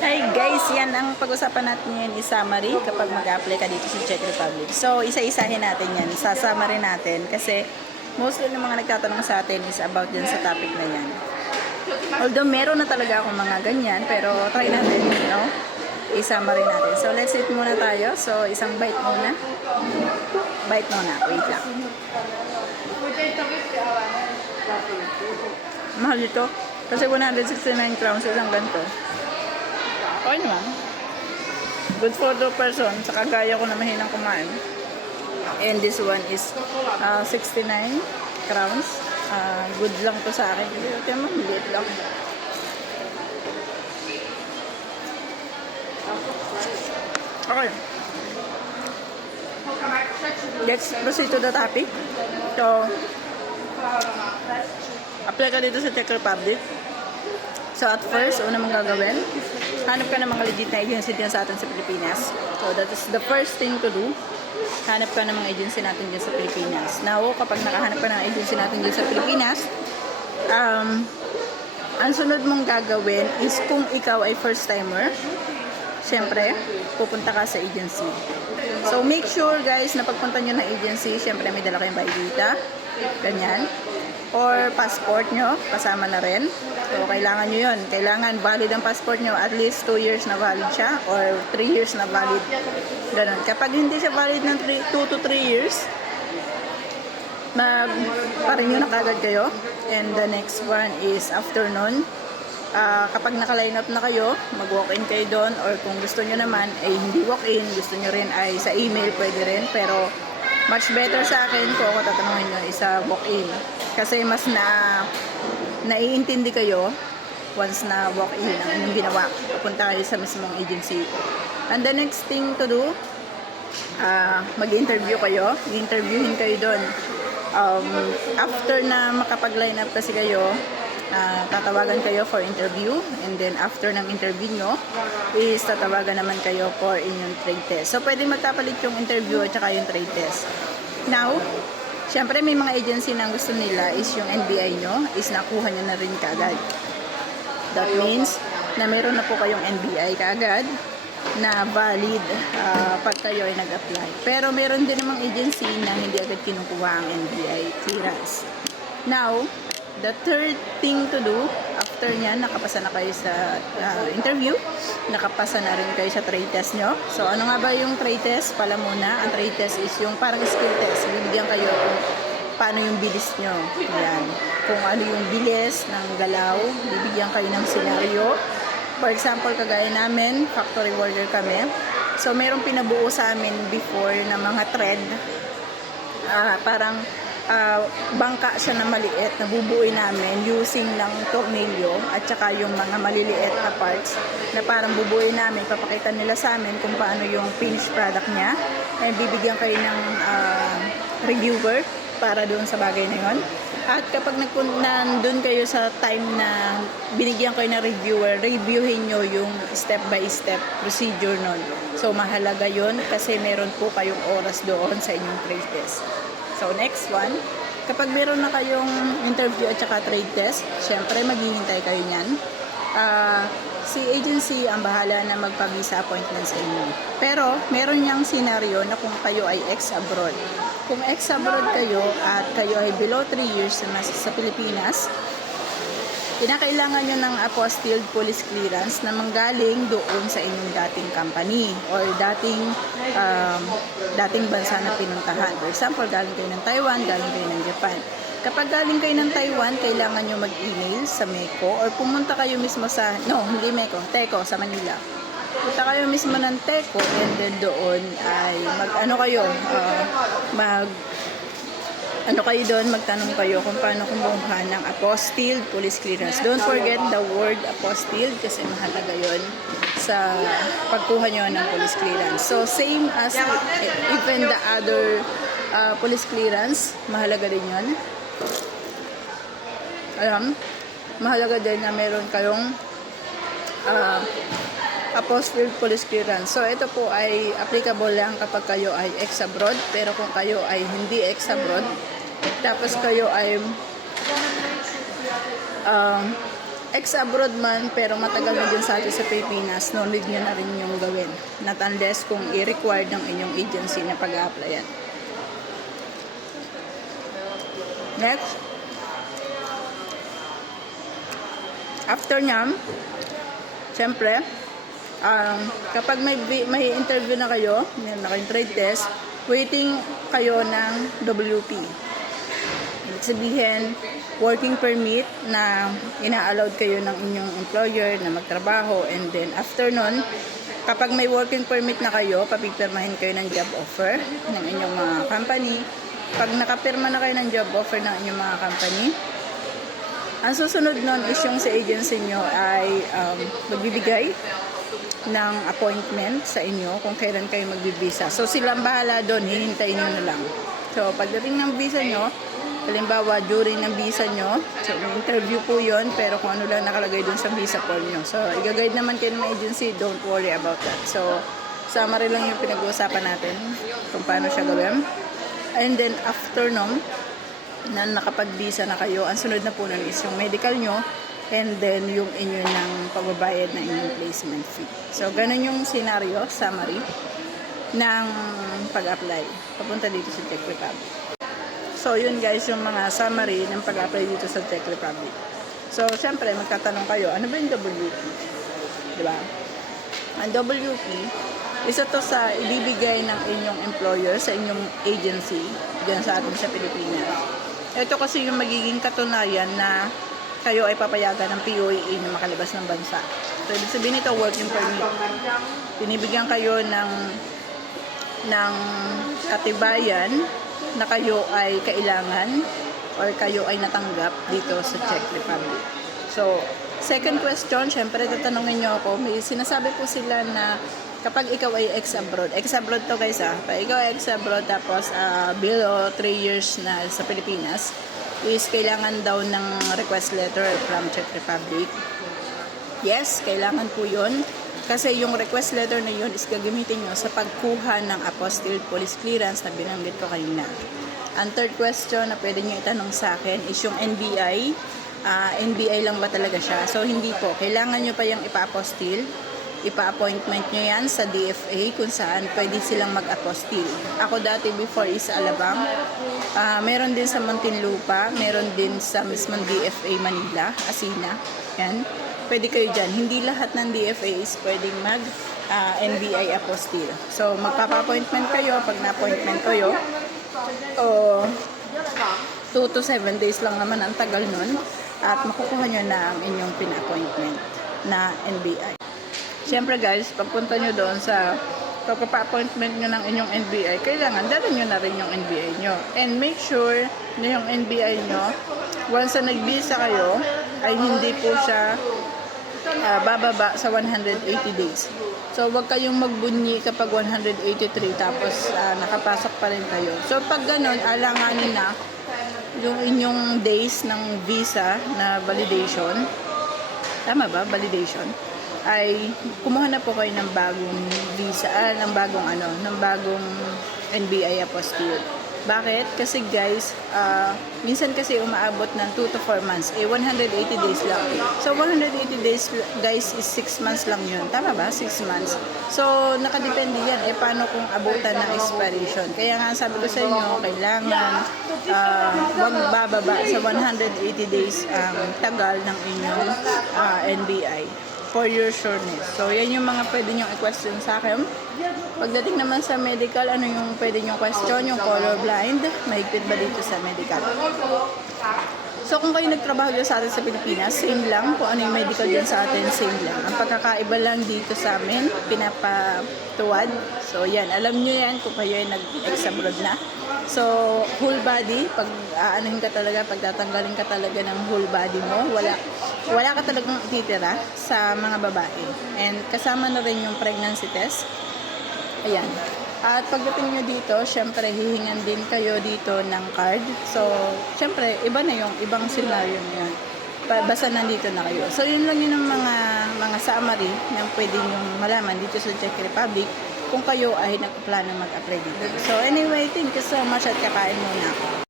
Hi guys, yan ang pag-usapan natin ngayon is summary kapag mag-apply ka dito sa Czech Republic. So, isa-isahin natin yan. Sa-summary natin kasi mostly ng mga nagtatanong sa atin is about dyan sa topic na yan. Although meron na talaga akong mga ganyan, pero try natin, no? I-summary natin. So, let's eat muna tayo. So, isang bite muna. Bite muna. Wait lang. Mahal ito. Kasi 169 crowns isang ganito. Okay naman. Good for the person. Saka gaya ko na mahinang kumain. And this one is uh, 69 crowns. Uh, good lang to sa akin. Kasi ito mo, maliit lang. Okay. Let's proceed to the topic. So, apply ka dito sa Czech Republic. So at first, una mong gagawin, hanap ka ng mga legit na agency din sa atin sa Pilipinas. So that is the first thing to do. Hanap ka ng mga agency natin dyan sa Pilipinas. Now, kapag nakahanap ka ng agency natin dyan sa Pilipinas, um, ang sunod mong gagawin is kung ikaw ay first timer, syempre, pupunta ka sa agency. So make sure guys na pagpunta nyo ng agency, syempre may dala kayong baydita, ganyan or passport nyo, kasama na rin. So, kailangan nyo yun. Kailangan valid ang passport nyo, at least 2 years na valid siya, or 3 years na valid. Ganun. Kapag hindi siya valid ng 2 to 3 years, mag parin nyo na kagad kayo. And the next one is afternoon. Ah, kapag naka-line up na kayo, mag-walk-in kayo doon, or kung gusto nyo naman, ay hindi walk-in, gusto nyo rin ay sa email, pwede rin, pero much better sa akin kung ako tatanungin nyo isa walk-in. Kasi mas na naiintindi kayo once na walk-in ang inyong ginawa. Papunta kayo sa mismong agency. And the next thing to do, ah mag-interview kayo. I-interviewin kayo doon. Um, after na makapag-line up kasi kayo, ah, tatawagan kayo for interview. And then after ng interview nyo, is tatawagan naman kayo for inyong trade test. So, pwede magkapalit yung interview at saka yung trade test. Now, syempre may mga agency na gusto nila is yung NBI nyo, is nakuha nyo na rin kaagad. That means na meron na po kayong NBI kaagad na valid ah, pag kayo ay nag-apply. Pero meron din namang agency na hindi agad kinukuha ang NBI clearance. Now, the third thing to do after nyan, nakapasa na kayo sa ah, interview, nakapasa na rin kayo sa trade test nyo. So, ano nga ba yung trade test? Pala muna, ang trade test is yung parang skill test. Bibigyan kayo kung paano yung bilis nyo. Yan. Kung ano yung bilis ng galaw, bibigyan kayo ng senaryo. For example, kagaya namin, factory worker kami. So, merong pinabuo sa amin before na mga thread. Ah, parang ah, bangka siya na maliit na bubuoy namin using ng tornilyo at saka yung mga maliliit na parts na parang bubuoy namin, papakita nila sa amin kung paano yung finished product niya. And bibigyan kayo ng ah, reviewer para doon sa bagay na yon. At kapag nandun kayo sa time na binigyan kayo ng reviewer, reviewin nyo yung step by step procedure nun. So mahalaga yon kasi meron po kayong oras doon sa inyong trade test. So next one, kapag meron na kayong interview at saka trade test, syempre maghihintay kayo niyan. Ah, si agency ang bahala na magpa-visa appointment sa inyo. Pero meron niyang scenario na kung kayo ay ex-abroad. Kung ex-abroad kayo at kayo ay below 3 years na nasa sa Pilipinas, kinakailangan nyo ng apostilled police clearance na manggaling doon sa inyong dating company or dating um, dating bansa na pinuntahan. For example, galing kayo ng Taiwan, galing kayo ng Japan. Kapag galing kayo ng Taiwan, kailangan nyo mag-email sa MECO or pumunta kayo mismo sa, no, hindi MECO, TECO sa Manila. Punta kayo mismo ng TECO and then doon ay mag, ano kayo, uh, mag, ano kayo doon, magtanong kayo kung paano kumuha ng apostilled police clearance. Don't forget the word apostilled kasi mahalaga yon sa pagkuha nyo ng police clearance. So, same as even the other uh, police clearance, mahalaga din yon Alam, mahalaga din na meron kayong uh, apostilled police clearance. So, ito po ay applicable lang kapag kayo ay ex-abroad. Pero kung kayo ay hindi ex-abroad, tapos kayo ay um, ex-abroad man pero matagal na din sa atin sa Pilipinas, no need nyo na rin yung gawin. Not unless kung i-require ng inyong agency na pag-applyan. Next. After nyam, syempre, um, kapag may, may interview na kayo, may naka trade test, waiting kayo ng WP. Sabihin, working permit na ina-allowed kayo ng inyong employer na magtrabaho and then after nun, kapag may working permit na kayo, papipirmahin kayo ng job offer ng inyong mga company. Pag nakapirma na kayo ng job offer ng inyong mga company, ang susunod nun is yung sa agency nyo ay um, magbibigay ng appointment sa inyo kung kailan kayo magbibisa. So sila ang bahala doon, hihintayin nyo na lang. So pagdating ng visa nyo, halimbawa during ng visa nyo, so interview po yon pero kung ano lang nakalagay doon sa visa form nyo. So i-guide naman kayo ng agency, don't worry about that. So summary lang yung pinag-uusapan natin kung paano siya gawin. And then after nun, na nakapag-visa na kayo, ang sunod na po nun is yung medical nyo and then yung inyo ng pagbabayad ng inyong placement fee. So, ganun yung scenario, summary, ng pag-apply. Papunta dito sa Czech Republic. So, yun guys, yung mga summary ng pag-apply dito sa Czech Republic. So, syempre, magtatanong kayo, ano ba yung WP? Diba? Ang WP, isa to sa ibibigay ng inyong employer sa inyong agency dyan sa atin sa Pilipinas. Ito kasi yung magiging katunayan na kayo ay papayagan ng POEA na makalabas ng bansa. So, ibig sabihin nito, working permit. Binibigyan kayo ng ng katibayan na kayo ay kailangan or kayo ay natanggap dito sa Czech Republic. So, second question, syempre tatanungin nyo ako, may sinasabi po sila na kapag ikaw ay ex-abroad, ex-abroad to guys ah, pag ikaw ay ex-abroad tapos uh, below 3 years na sa Pilipinas, is kailangan daw ng request letter from Czech Republic. Yes, kailangan po yun. Kasi yung request letter na yun is gagamitin nyo sa pagkuha ng apostille police clearance na binanggit ko kanina. Ang third question na pwede nyo itanong sa akin is yung NBI. Ah, NBI lang ba talaga siya? So, hindi po. Kailangan nyo pa yung ipa-apostille. Ipa-appointment nyo yan sa DFA kung saan pwede silang mag-apostille. Ako dati before is Alabang. Ah, meron din sa Muntinlupa. Meron din sa mismong DFA Manila, Asina. Yan. Pwede kayo dyan. Hindi lahat ng DFA is pwedeng mag ah, NBI apostille. So, magpapa-appointment kayo. Pag na-appointment kayo, o 2 to 7 days lang naman ang tagal nun at makukuha nyo na ang inyong pina-appointment na NBI. Siyempre guys, pagpunta nyo doon sa pagpapa-appointment nyo ng inyong NBI, kailangan dala nyo na rin yung NBI nyo. And make sure na yung NBI nyo, once na nag-visa kayo, ay hindi po siya ah, bababa sa 180 days. So, wag kayong magbunyi kapag 183 tapos ah, nakapasok pa rin kayo. So, pag ganun, alanganin na yung inyong days ng visa na validation, tama ba? Validation, ay kumuha na po kayo ng bagong visa, ah, ng bagong ano, ng bagong NBI apostille. Bakit? Kasi guys, ah, minsan kasi umaabot ng 2 to 4 months. Eh, 180 days lang. So, 180 days, guys, is 6 months lang yun. Tama ba? 6 months. So, nakadepende yan. Eh, paano kung abutan ng expiration? Kaya nga, sabi ko sa inyo, kailangan ah, wag bababa sa 180 days ang tagal ng inyong ah, NBI for your sureness. So, yan yung mga pwede nyo i-question sa akin. Pagdating naman sa medical, ano yung pwede nyo question? Yung colorblind, mahigpit ba dito sa medical? So, kung kayo nagtrabaho dyan sa atin sa Pilipinas, same lang. Kung ano yung medical dyan sa atin, same lang. Ang pagkakaiba lang dito sa amin, pinapatuwad. So, yan. Alam nyo yan kung kayo ay nag-ex abroad na. So, whole body, pag aanuhin ka talaga, pag tatanggalin ka talaga ng whole body mo, wala, wala ka talagang titira sa mga babae. And kasama na rin yung pregnancy test. Ayan. At pagdating nyo dito, syempre hihingan din kayo dito ng card. So, syempre, iba na yung ibang scenario nyo. Pa- Basta nandito na kayo. So, yun lang yun ang mga, mga summary na pwede nyo malaman dito sa Czech Republic kung kayo ay nagplano mag-apply dito. So, anyway, thank you so much at kakain muna ako.